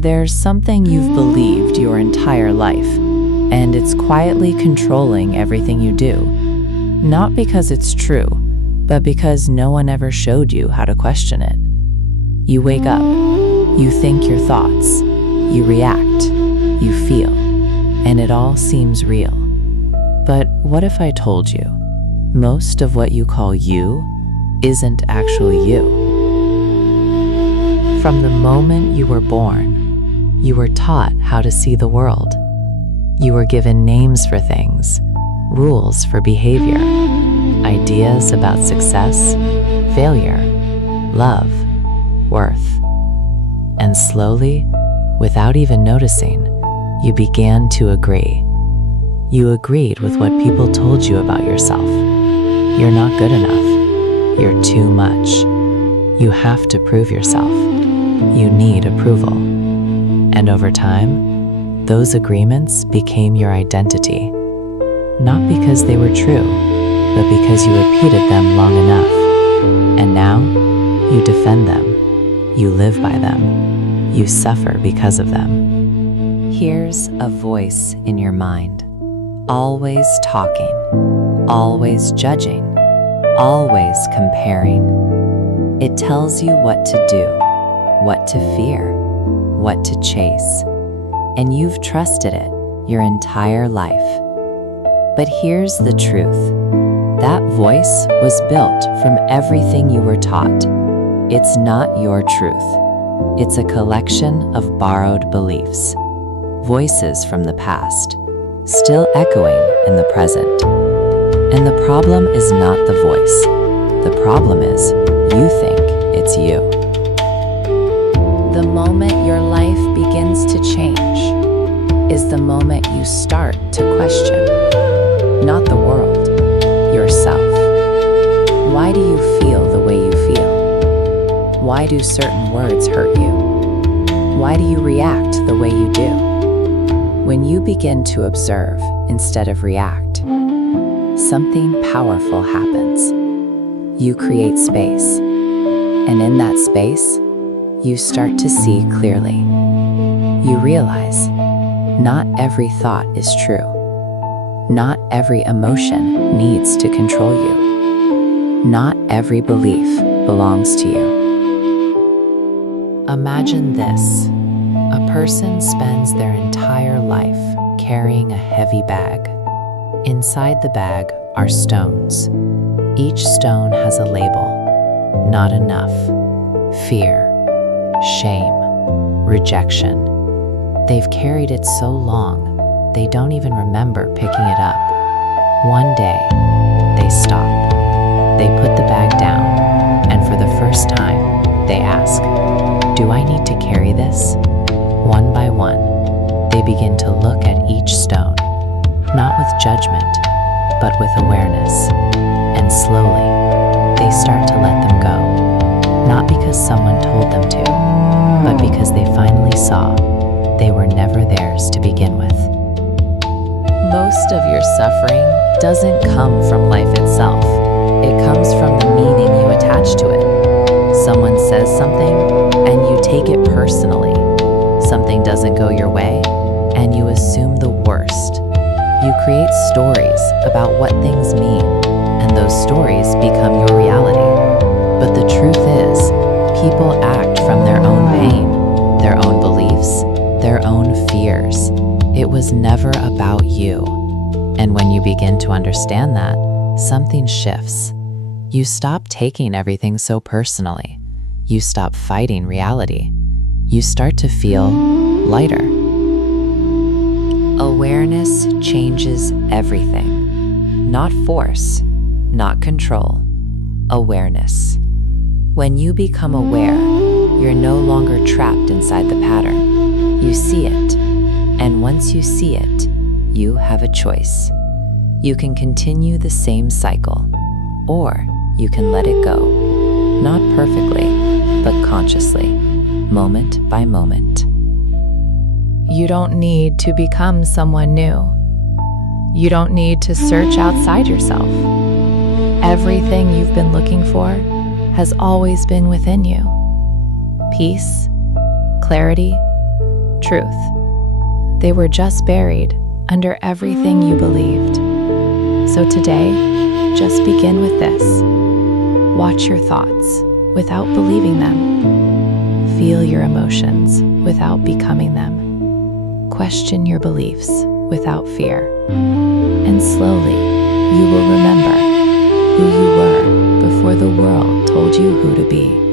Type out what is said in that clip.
There's something you've believed your entire life, and it's quietly controlling everything you do. Not because it's true, but because no one ever showed you how to question it. You wake up, you think your thoughts, you react, you feel, and it all seems real. But what if I told you, most of what you call you isn't actually you? From the moment you were born, you were taught how to see the world. You were given names for things, rules for behavior, ideas about success, failure, love, worth. And slowly, without even noticing, you began to agree. You agreed with what people told you about yourself. You're not good enough. You're too much. You have to prove yourself. You need approval. And over time, those agreements became your identity. Not because they were true, but because you repeated them long enough. And now, you defend them. You live by them. You suffer because of them. Here's a voice in your mind, always talking, always judging, always comparing. It tells you what to do, what to fear, what to chase, and you've trusted it your entire life. But here's the truth. That voice was built from everything you were taught. It's not your truth. It's a collection of borrowed beliefs, voices from the past, still echoing in the present. And the problem is not the voice. The problem is you think it's you. The moment your life begins to change is the moment you start to question, not the world, yourself. Why do you feel the way you feel? Why do certain words hurt you? Why do you react the way you do? When you begin to observe instead of react, something powerful happens. You create space, and in that space, you start to see clearly. You realize not every thought is true. Not every emotion needs to control you. Not every belief belongs to you. Imagine this. A person spends their entire life carrying a heavy bag. Inside the bag are stones. Each stone has a label. Not enough. Fear. Shame. Rejection. They've carried it so long, they don't even remember picking it up. One day, they stop. They put the bag down, and for the first time, they ask, "Do I need to carry this?" One by one, they begin to look at each stone, not with judgment, but with awareness. And slowly, they start to let them go, not because someone told them to, but because they finally saw they were never theirs to begin with. Most of your suffering doesn't come from life itself. It comes from the meaning you attach to it. Someone says something, and you take it personally. Something doesn't go your way, and you assume the worst. You create stories about what things mean, and those stories become your reality. But the truth is, people act from their own pain, their own beliefs, their own fears. It was never about you. And when you begin to understand that, something shifts. You stop taking everything so personally. You stop fighting reality. You start to feel lighter. Awareness changes everything. Not force, not control. Awareness. When you become aware, you're no longer trapped inside the pattern. You see it. And once you see it, you have a choice. You can continue the same cycle, or you can let it go. Not perfectly, but consciously, moment by moment. You don't need to become someone new. You don't need to search outside yourself. Everything you've been looking for has always been within you. Peace, clarity, truth. They were just buried under everything you believed. So today, just begin with this. Watch your thoughts without believing them. Feel your emotions without becoming them. Question your beliefs without fear. And slowly, you will remember who you were before the world told you who to be.